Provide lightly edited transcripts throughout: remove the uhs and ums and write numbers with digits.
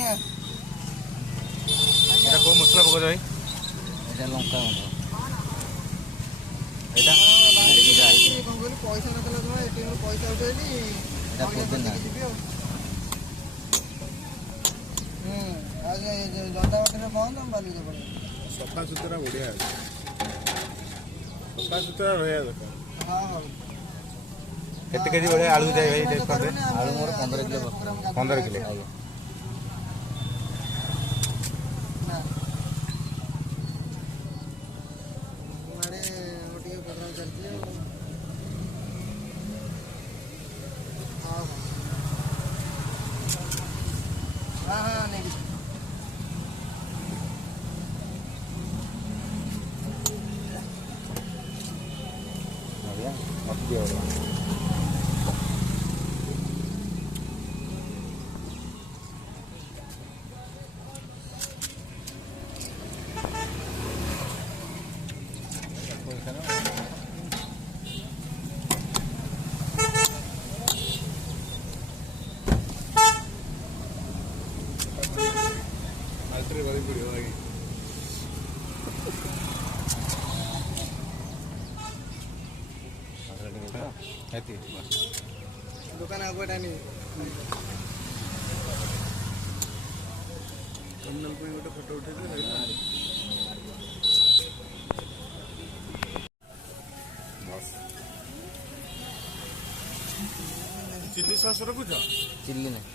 आज्ञा এটা কোন মশলা পকাউছ ভাই? এটা লঙ্কা গুঁড়ো এটা पैसा नଥିଲା ଜମା ଏଟିଏମ୍ पैसा ଉଠେଇଲି এটা ପୋଦିନା ଯିବି ଆଉ ଜଣ୍ଡା ବାଟରେ ବନ୍ଦ ବାଲିରେ ପଡେ ସଫା ସୁତରା ବଢିଆ ଅଛି ସଫା ସୁତରା ରହିବା ଦରକାର। ହଁ ହଁ କେତେ କେଜି ଭଳିଆ ଆଳୁ ଯାଏ ଭାଇ ଟେଷ୍ଟ କରିବେ? ଆଳୁ ମୋର 15 କିଲୋ 15 କିଲୋ। ଆଜ୍ଞା ମାଡ଼େ ଟିକେ ପ୍ରୋଗ୍ରାମ ଚାଲିଛି ଆଉ ହଁ ହଁ ନେଇକି ଆଜ୍ଞା ଅତି ଅରୁଆ ଆଉଥରେ ଗଳି ପଡ଼ିବ ଆଜ୍ଞା। ଦୋକାନ ଆଗୁଆଟା ନେଇ ଟର୍ମିନାଲ ପାଇଁ ଗୋଟେ ଫଟୋ ଉଠେଇଥିଲେ ଚିଲି ସସ୍ ରଖୁଛ? ଚିଲ୍ଲି ନାହିଁ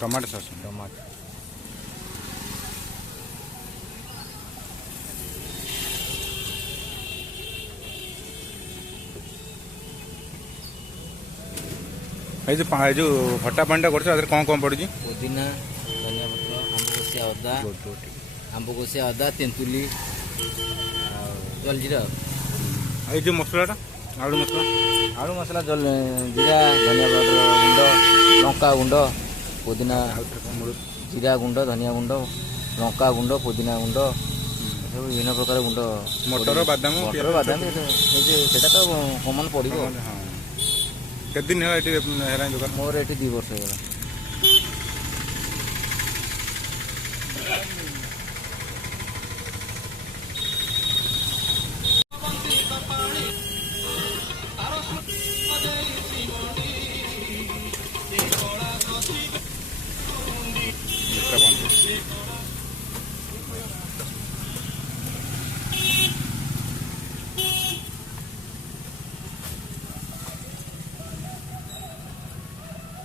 ଟମାଟୋ ସସ୍। ଟମାଟୋ এই ଯୋଉ ଖଟା ପାଣିଟା କରୁଛ ତା ଦେହରେ କ'ଣ କ'ଣ ପଡୁଛି? ପୋଦିନା ଧନିଆ ପତ୍ର ଆମ୍ବ କଷିଆ ଅଦା ତେନ୍ତୁଲି ଆଉ ଜଲଜିରା ଏଇ ଯୋଉ ମସଲାଟା ଆଳୁ ମସଲା ଜିରା ଧନିଆ ପାଉଡର ଗୁଣ୍ଡ ଲଙ୍କା ଗୁଣ୍ଡ ପୋଦିନା ଜିରା ଗୁଣ୍ଡ ଧନିଆ ଗୁଣ୍ଡ ଲଙ୍କା ଗୁଣ୍ଡ ପୋଦିନା ଗୁଣ୍ଡ ସବୁ ବିଭିନ୍ନ ପ୍ରକାର ଗୁଣ୍ଡ ମଟର ବାଦାମ ସେଇଟା ତ କମନ ପଡ଼ିବ। କେତେ ଦିନ ହେଲା ଏଠି ହେଲାଣି ଦୋକାନ? ମୋର ଏଠି 2 ବର୍ଷ ହେଇଗଲା।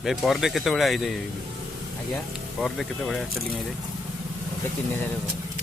ଭାଇ पर डे କେତେ ଭଳିଆ ହେଇଯାଏ? ଆଜ୍ଞା पर डे କେତେ ଭଳିଆ ସେଲିଂ ହେଇଯାଏ? 3000